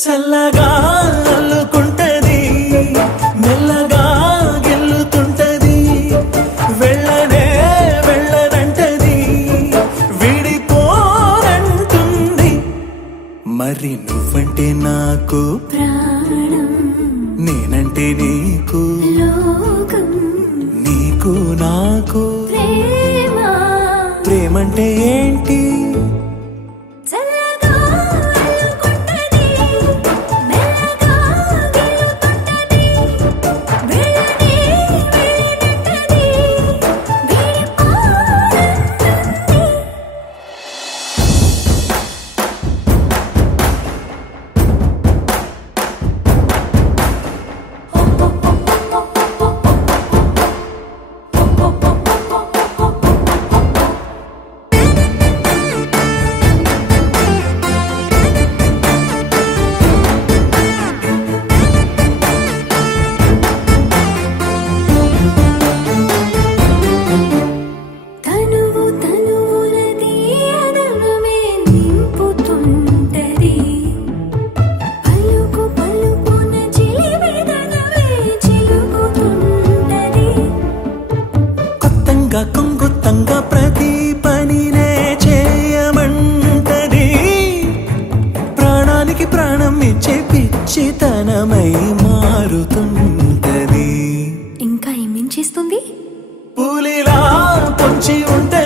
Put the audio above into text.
చల్లగా అల్లుకుంటది మెల్లగా గెల్లుతుంటది వెళ్ళనే వెళ్ళదంటది విడిపోనంటుంది మరి నువ్వంటే నాకు ప్రాణం నేనంటే నీకు లోకం నీకు నాకు ప్రేమ ప్రేమంటే ఏంటి చల్లగా అల్లుకుంటది మెల్లగా గెలుతుంటది వెళ్ళనే వెళ్ళదంటది విడిపోనంటుంది తనువు తనువులది అదనమే నింపుతుంటది పలుకు పలుకున చిలిమిదనమే చిలుకుతుంటది కొత్తంగా కొంగుత్తంగా ప్రతి పనినే చేయమంటది ప్రాణానికి ప్రాణం ఇచ్చే పిచ్చితనమై మారుతుంటది ఇంకా ఏమేం చేస్తుంది పులిలా పొంచి ఉంటే